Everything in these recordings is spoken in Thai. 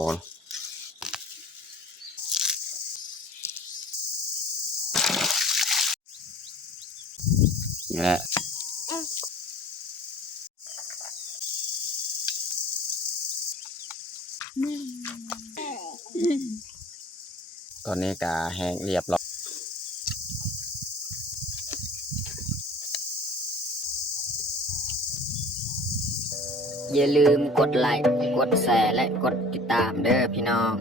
โอ้นี่แหละตอนนี้กาแห้งเรียบร้อยอย่าลืมกดไลค์กดแชร์และกดติดตามเด้อพี่น้อง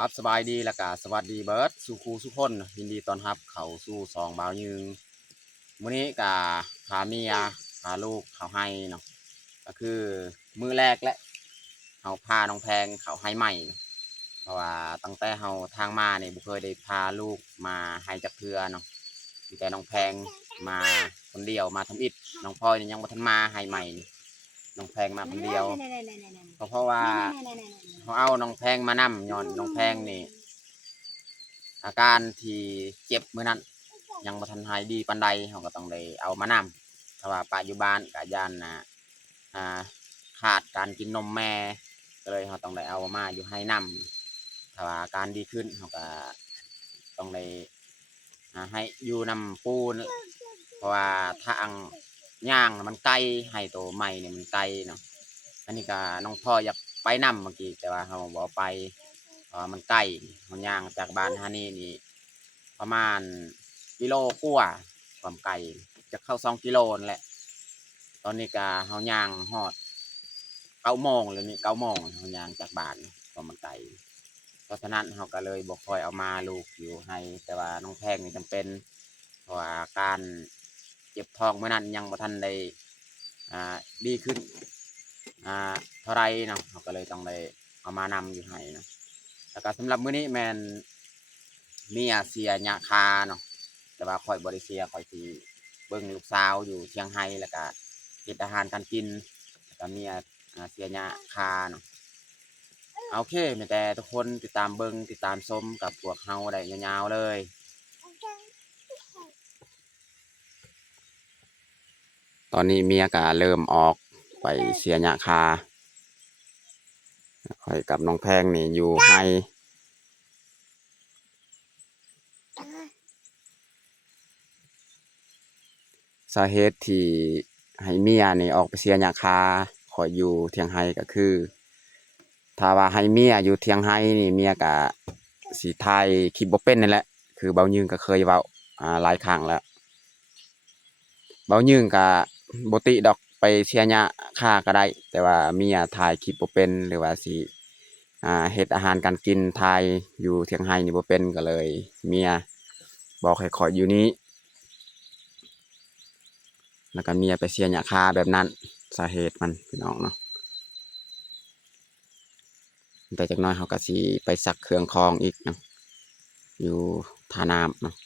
ครับสบายดีแล้วก็สวัสดีเบิร์ดสู่ครูสุกคนยินดีต้อนรับเขาสู่สองบ่าวยืงมื้อนี้กาพาเมียพาลูกเขาให้เนาะก็คือมื้อแรกและเขาพาน้องแพงเขาให้ใหม่เนาะเพราะว่าตั้งแต่เขาทางมาเนี่ยบุเคยได้พาลูกมาให้จักเทือเนาะมีแต่น้องแพงมาคนเดียวมาทำอิฐน้องพลอยเนี่ยยังบ่ทันมาให้ใหม่นี่น้องแพงมาคนเดียวเพราะว่าเขาเอาน้องแพงมานำย้อนน้องแพงนี่อาการที่เจ็บมื้อนั้นยังบ่ทันหายดีปานใดเขาก็ต้องได้เอามานำเพราะว่าปัจจุบันกะย่านอ่าขาดการกินนมแม่ก็เลยเขาต้องได้เอามาอยู่ให้นำถ้าว่าอาการดีขึ้นเขาก็ต้องได้ให้อยู่นำปูนเพราะว่าทางย่างมันไกลให้ตัวใหม่เนี่ยมันไกลเนาะอันนี้ก็น้องพ่ออยากไปนำเมื่อกี้แต่ว่าเขาบอกไปเพราะว่ามันใกล้เขาย่างจากบ้านฮานี่นี่ประมาณกิโลกว่าความไกลจะเข้า2 กิโลนั่นแหละตอนนี้ก็เขาย่างฮอด9 โมงเลยนี่9 โมงเขาย่างจากบ้านเพราะมันไกลเพราะฉะนั้นเขาก็เลยบอกคอยเอามาลูกอยู่ให้แต่ว่าน้องแพงนี่จำเป็นเพราะว่าการเจ็บท้องเมื่อนั้นยังบ่ทันได้ดีขึ้นเท่าไรเนาะเขาก็เลยต้องได้เอามานำอยู่ให้เนาะแล้วก็สำหรับมื้อนี้แมนเมียเสียยาคาเนาะแต่ว่าคอยบริเสียคอยสีเบิ่งลูกสาวอยู่เชียงไฮ้แล้วก็เฮ็ดอาหารการกินแล้วก็เมียเสียยาคาเนาะโอเคแม่แต่ทุกคนติดตามเบิ่งติดตามชมกับพวกเฮาได้ยาวๆเลยตอนนี้เมียก็เริ่มออกไปเสียยาคาคอยกับน้องแพงนี่อยู่ให้สาเหตุที่ให้เมียนี่ออกไปเสียยาคาคอยอยู่เทียงไฮ้ก็คือถ้าว่าให้เมียอยู่เทียงไฮ้นี่เมียก็สิถ่ายคลิปบ่เป็นนั่นแหละคือเบายืงก็เคยเว้าหลายครั้งแล้วเบายืงก็บ่ติดอกไปเสียยาคาก็ได้แต่ว่าเมียถ่ายคลิปบ่เป็นหรือว่าสิเฮ็ดอาหารการกินถ่ายอยู่เทียงไฮ้นี่บ่เป็นก็เลยเมียบอกให้ข้อยอยู่นี้แล้วก็เมียไปเสียยาคาแบบนั้นสาเหตุมันพี่น้องเนาะแต่จักหน้อยเขาก็สิไปซักเครื่องคองอีกเนาะอยู่ท่าน้ำเนาะ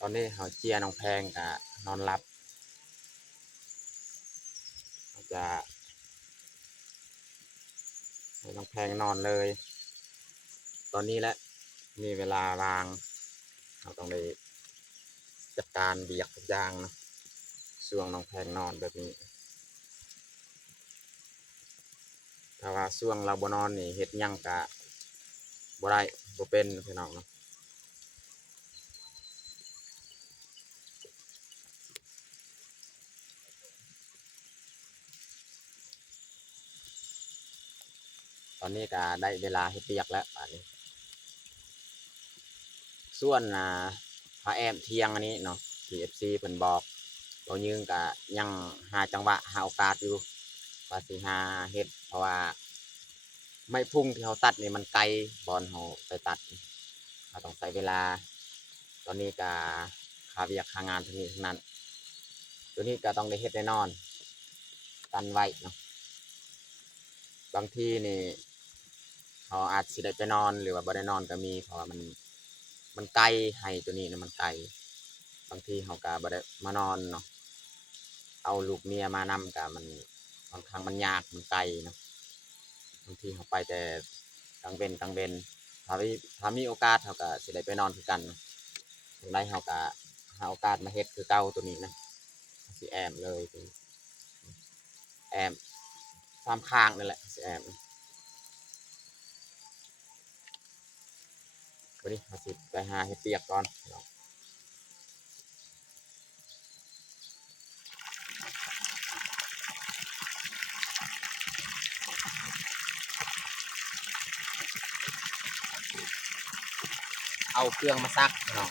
ตอนนี้เขาเจียน้องแพงก็นอนหลับเขาจะให้น้องแพงนอนเลยตอนนี้แหละมีเวลาวางเราต้องได้จัดการเบียกทุกอย่างเนาะช่วงน้องแพงนอนแบบนี้ ถ้าว่าช่วงเราบ่นอนนี่เฮ็ดหยังกะบ่ได้บ่เป็นพี่น้องเนาะตอนนี้ก็ได้เวลาเฮ็ดเวียกแล้วบัดนี้ส่วนพาแอมเที่ยงอันนี้เนาะที่ FC เพิ่นบอกบ่ยืงก็ยังหาจังหวะหาโอกาสอยู่ว่าสิหาเฮ็ดเพราะว่าไม้พุ่งที่เขาตัดนี่มันไกลบอนเขาไปตัดเราต้องใช้เวลาตอนนี้ก็ค่าเวียกค่างานทั้งนี้ทั้งนั้นตัวนี้ก็ต้องได้เฮ็ดแน่นอนตันไว้เนาะบางทีนี่เขาอาจสิได้ไปนอนหรือว่าบ่ได้นอนก็มีเพราะว่ามันไกลให้ตัวนี้นะมันไกลบางทีเขาก็บ่ได้มานอนเนาะเอาลูกเมียมานำก็มันบางครั้งมันยากมันไกลเนาะบางทีเขาไปแต่กลางเว้นถ้ามีโอกาสเขาก็สิได้ไปนอนคือกันเนาะจังไดเขาก็หาโอกาสมาเฮ็ดคือเก่าตัวนี้นะสิแอมเลยตัวนี้แอม3ข้างนั่นแหละสิแอมวันนี้เขาสิไปหาเฮ็ดเปียกก่อนเอาเครื่องมาซักเนาะ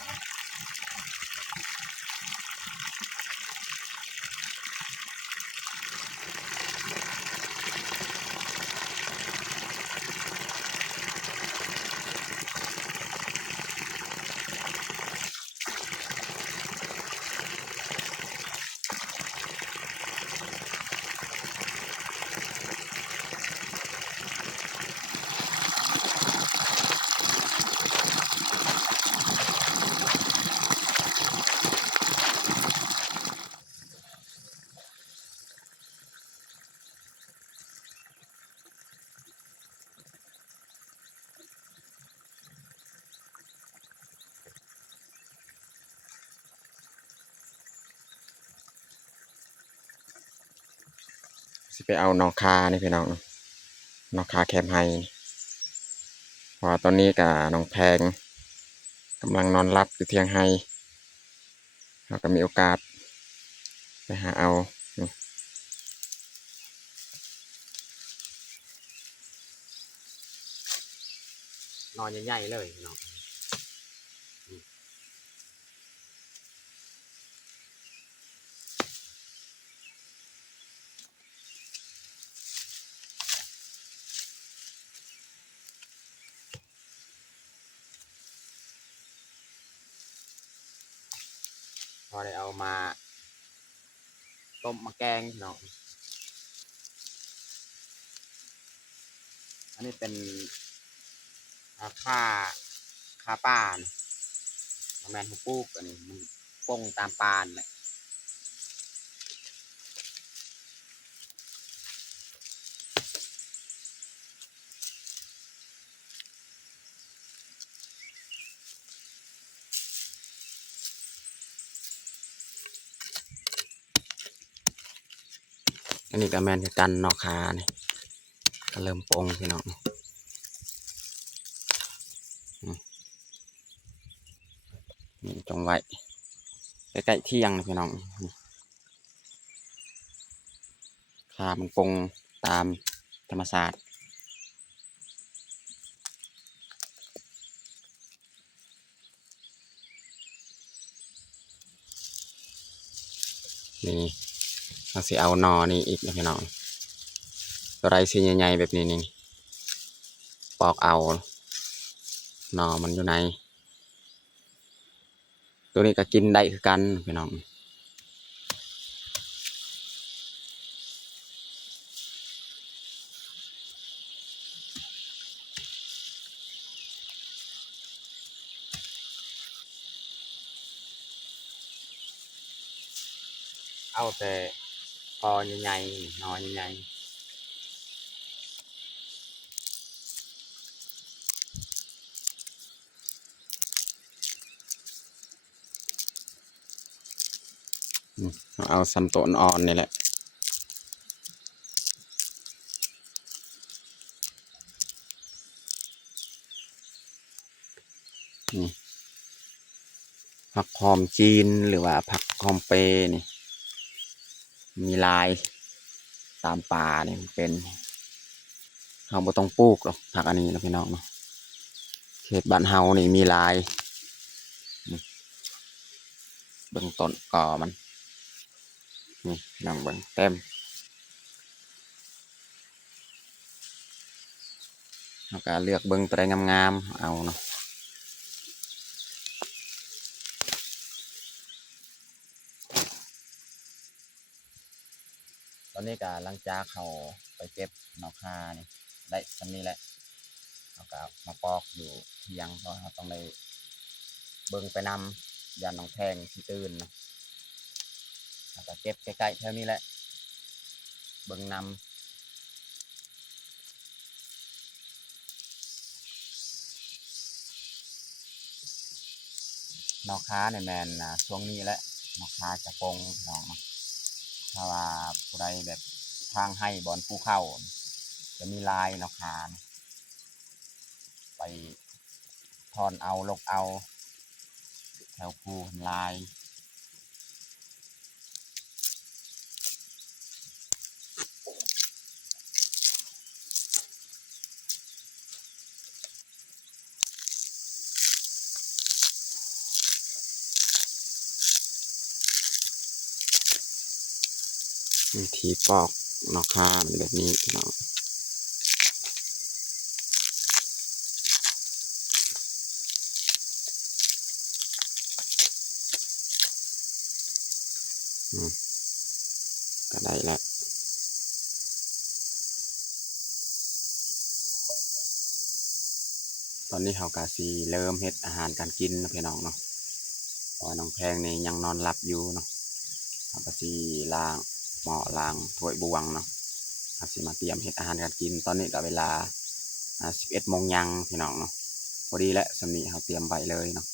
สิไปเอาน้องคานี่พี่น้องน้องคาแคมไฮเพราะว่าตอนนี้กับน้องแพงกำลังนอนหลับอยู่เทียงไฮเราก็มีโอกาสไปหาเอานอนใหญ่ๆเลยเนาะพอได้เอามาต้มมาแกงเนาะอันนี้เป็นค่าป่านแมนฮูปูกอันนี้มันป่งตามปานแหละอันนี้ก็แมนคือกันนอกคาเนี่ยก็เริ่มป่งพี่น้องนี่จงไว้ใกล้ๆเที่ยงนะพี่น้องคามันปงตามธรรมศาสตร์นี่เราสิเอานอนี่อีกนะพี่น้องตัวไรสีใหญ่ๆแบบนี้นี่ปอกเอานอมันอยู่ในตัวนี้ก็กินได้คือกันพี่น้องเอาแต่คอใหญ่ๆนอใหญ่ๆเอาซ้ำต้นอ่อนนี่แหละ นี่ผักหอมจีนหรือว่าผักหอมเปรย์นี่มีลายตามป่าเนี่ยมันเป็นเราบ่ต้องปลูกหรอกผักอันนี้นะพี่น้องเนาะเขตบ้านเฮานี่มีลายนี่เบิ่งต้นก่อมันนี่น้องเบิ่งเต็มเราก็เลือกเบิ่งตัวใดงามๆเอาเนาะตอนนี้ก็หลังจากเขาไปเก็บนอกคานี่ได้สำนี้แหละเราก็มาปอกอยู่เที่ยงเพราะเราต้องได้เบิ่งไปนำยานน้องแพงที่ตื่นเนาะเราก็เก็บใกล้ๆแถวนี้แหละเบิ่งนำนอกคาในแมนช่วงนี้แหละนอกคาจะปงน้องเนาะถ้าว่าผู้ใดแบบทางให้บอลผู้เข้าจะมีลายนอกคาไปทอนเอาลกเอาแถวภูลายวิธีปอกนอกคาเป็นแบบนี้เนาะก็ได้แล้วตอนนี้เขากาซีเริ่มเฮ็ดอาหารการกินนะพี่น้องเนาะเพราะน้องแพงนี่ยังนอนหลับอยู่เนาะเขากาซีล้างหม้อล้างถ้วยบวงเนาะเขาสิมาเตรียมเฮ็ดอาหารการกินตอนนี้ก็เวลา11 โมงยังพี่น้องเนาะพอดีแล้วสำนี้เขาเตรียมไว้เลยเนาะ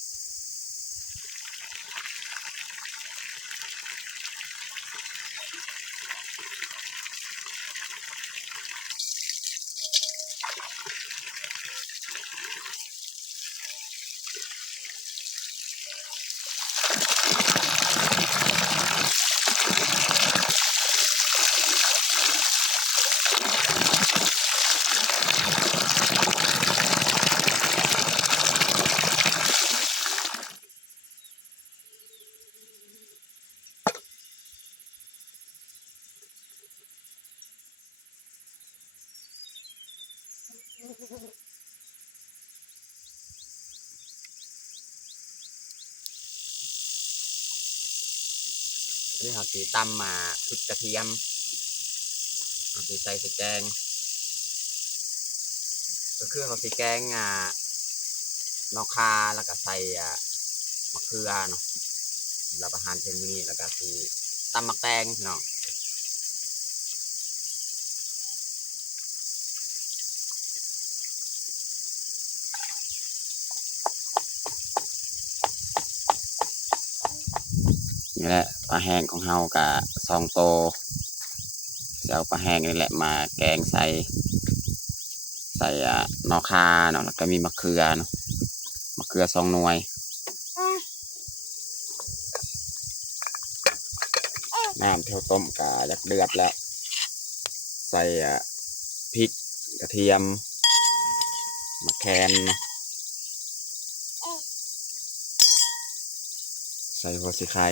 นี่เขาสีตำมาพริกกระเทียมเขาสีใส่แกงก็คือเขาสีแกงนอกคาแล้วก็ใส่มะเขือเนาะรับอาหารเช้นมื้อนี้แล้วก็สีตำมักแตงพี่น้องนี่แหละปลาแห้งของเฮากะ2 โตจะเอาปลาแห้งนี่แหละมาแกงใส่นอกคาเนาะแล้วก็มีมะเขือเนาะมะเขือ2 หน่วยน้ำเท่าต้มกะอยากเดือดแล้วใส่พริกกระเทียมมะแคนเนาะใส่หัวสิไข่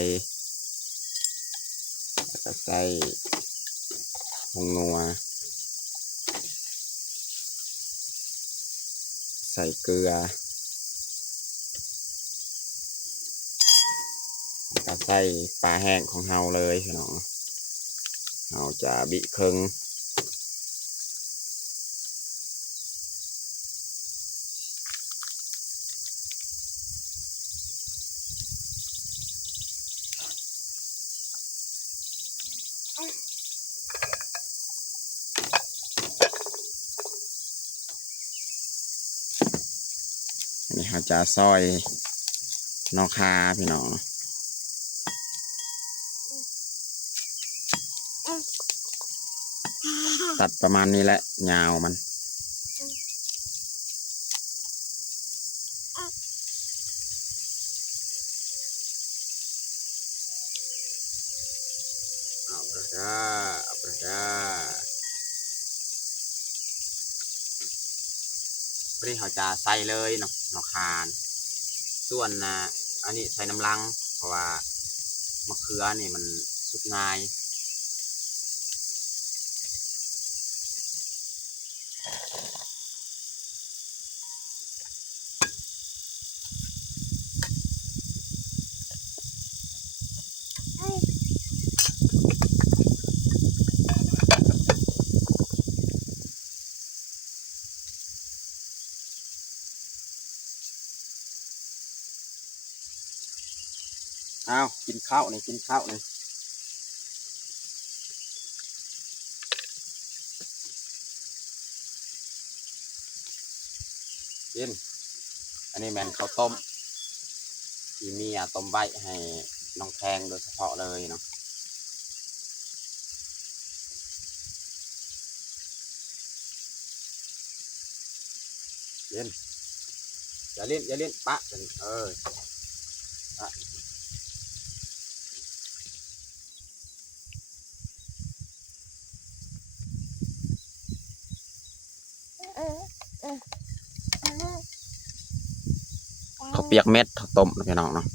แล้วก็ใส่ผงนัวใส่เกลือแล้วก็ใส่ปลาแห้งของเฮาเลยพี่น้องเฮาจะบิครึ่งอันนี้เฮาจะซอยนอกคาพี่น้องตัดประมาณนี้แหละยาวมัน เอาประดาเอาประดาพอดีเขาจะใส่เลยเนาะเนาะคานส่วนอันนี้ใส่น้ำลังเพราะว่ามะเขือนี่มันสุกง่ายเอากินข้าวนี่กินข้าวนี่กินอันนี้แมนข้าวต้มที่มีต้มใบให้น้องแพงโดยเฉพาะเลยเนาะเล่นอย่าเล่นอย่าเล่นปะกันปะเขาวเปียกเม็ดข้าวต้มนะพี่น้องเนาะ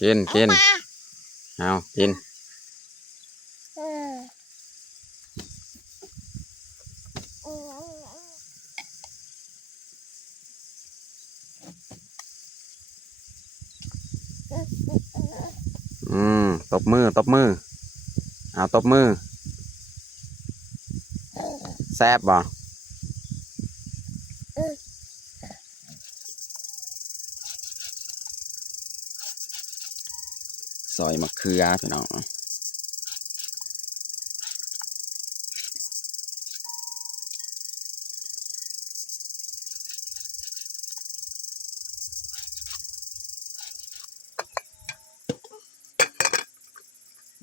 กินกินเอากินตบมือตบมือเอาตบมือแซ่บบ่ซอยมะเขือพี่น้อง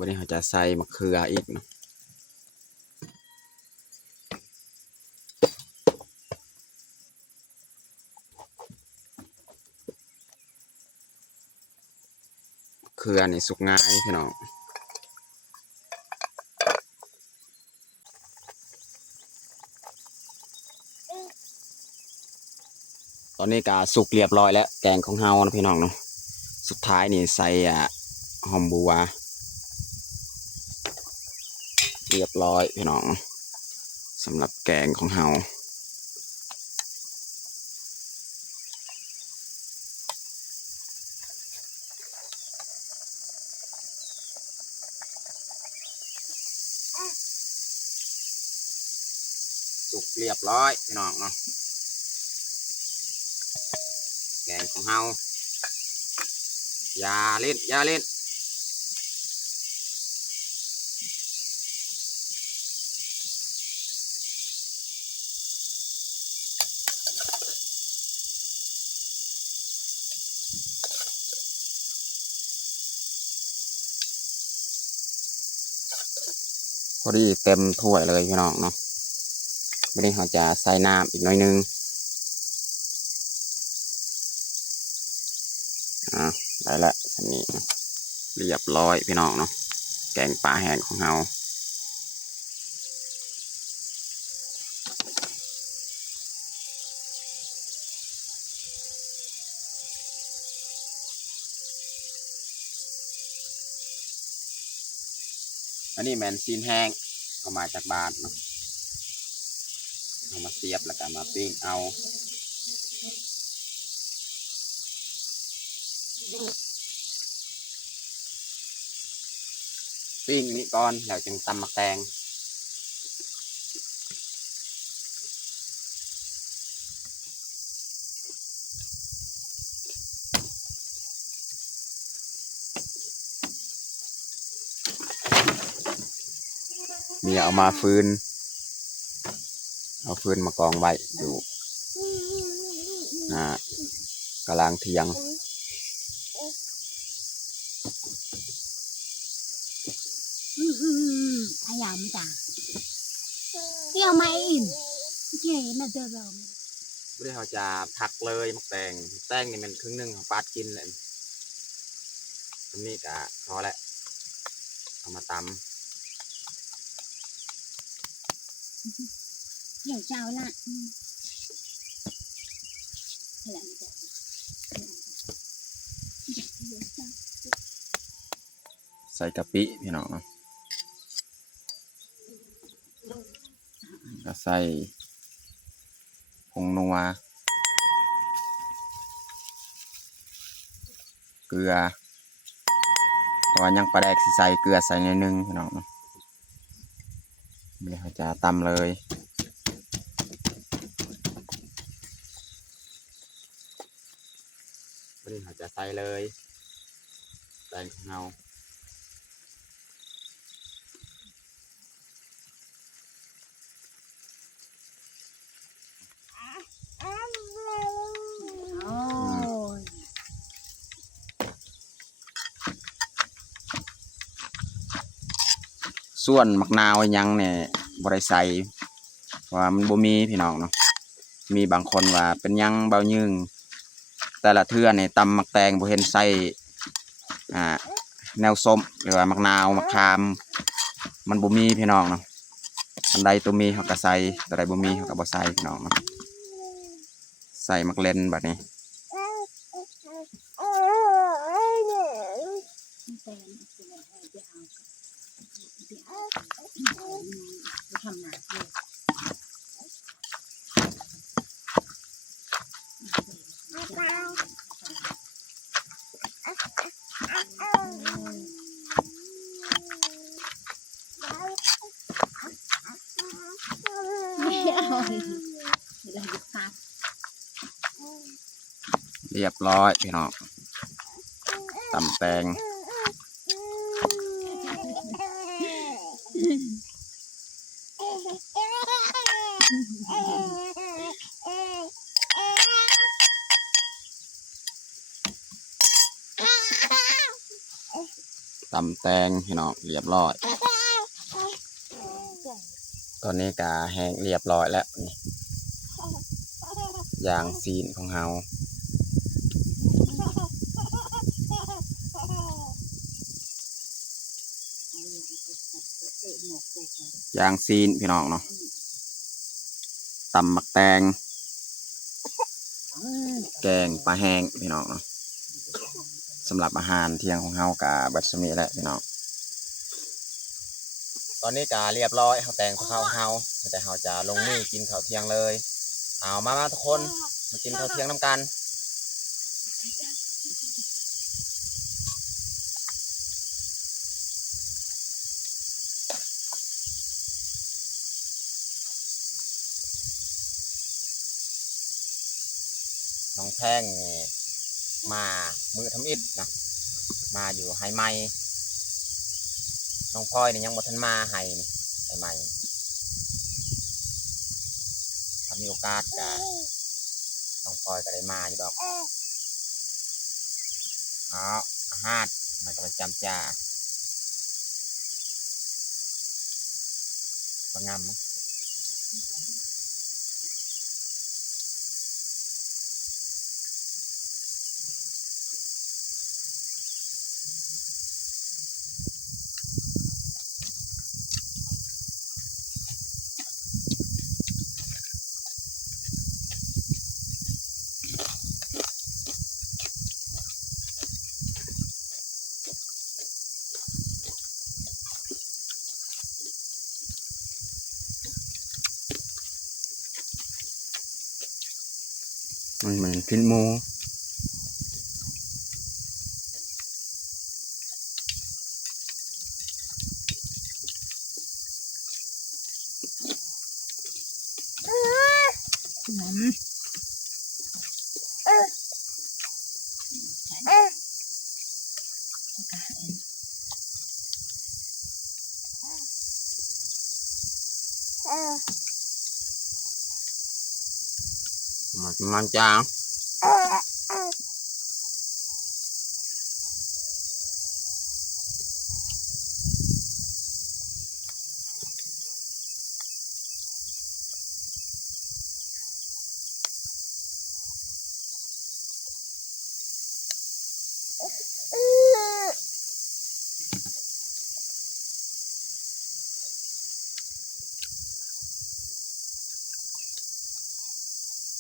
วันนี้เราจะใส่มะเขืออีกเนาะเขือนี่สุกง่ายพี่น้องตอนนี้ก็สุกเรียบร้อยแล้วแกงของเฮานะพี่น้องเนาะสุดท้ายนี่ใส่หอมบัวเรียบร้อยพี่น้องสำหรับแกงของเฮาสุกเรียบร้อยพี่น้องเนาะแกงของเฮาอย่าเล่นอย่าเล่นพอดีเต็มถ้วยเลยพี่น้องเนาะวันนี้เราจะใส่น้ำอีกหน่อยนึงได้ละสันนี้นะเรียบร้อยพี่น้องเนาะแกงปลาแห้งของเราอันนี้แมนซีนแห้งเอามาจากบ้านเนาะเอามาเสียบแล้วก็มาปิ้งเอาปิ้งนี่ก่อนแล้วจึงตำมะแตงมีเอามาฟืนเอาฟืนมากองไว้อยู่กลางเทียง ai làm chả tiêu mày in chị mà giờ rồi ไม่ได้เขาจะผักเลยมักแตงนี่มันครึ่งหนึ่งของปาดกินเลยตรงนี้ก็พอแล้วเอามาต hiểu chào lại làm chả ำใส่กะปิพี่น้องเนาะก็ใส่ผงนัวเกลือเพราะว่ายังปลาแดกสิใส่เกลือใส่นิดนึงพี่น้องเนาะเดี๋ยวเราจะตำเลยวันนี้เราจะใส่เลยแตงของเรา ôi ส่วนมะนาวอิหยังเนี่ยบริใส่เพราะว่ามันบ่มีพี่น้องเนาะมีบางคนว่าเป็นหยังเบายึงแต่ละเทื่อเนี่ยตำมักแตงบ่เห็นใส่แนวส้มหรือว่ามะนาวมะขามมันบ่มีพี่น้องเนาะอันใดตัวมีเขาก็ใส่ตัวใดบ่มีเขาก็บ่ใส่พี่น้องเนาะใส่มักเล่นแบบนี้ thầm nàoเรียบร้อยพี่น้องตำแตงตำแตงพี่น้องเรียบร้อยตอนนี้กาแห้งเรียบร้อยแล้วนี่อย่างซีนของเฮาอย่างซีนพี่น้องเนาะตำมักแตงแกงปลาแห้งพี่น้องเนาะสำหรับอาหารเที่ยงของเฮากาบัดสมีแหละพี่น้องตอนนี้กาเรียบร้อยเฮาแต่งข้าวเฮาแต่เฮาจะลงมือกินข้าวเที่ยงเลยเอามาทุกคนมากินข้าวเที่ยงน้ำกันน้องแพงนี่มามือทำอิฐนะมาอยู่ไฮไมน้องพลอยนี่ยังบ่ทันมาไฮไมถ้ามีโอกาสจะน้องพลอยก็ได้มาอยู่ดอกเอาอาหารมันก็ประจำจ้าบางงามมั้งมันเหมือนพินโมมันจาง ฮ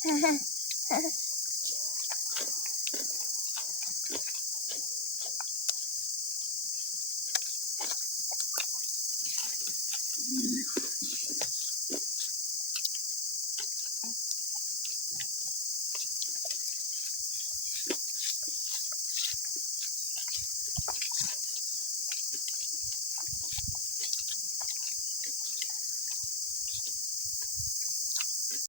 ่าฮ่า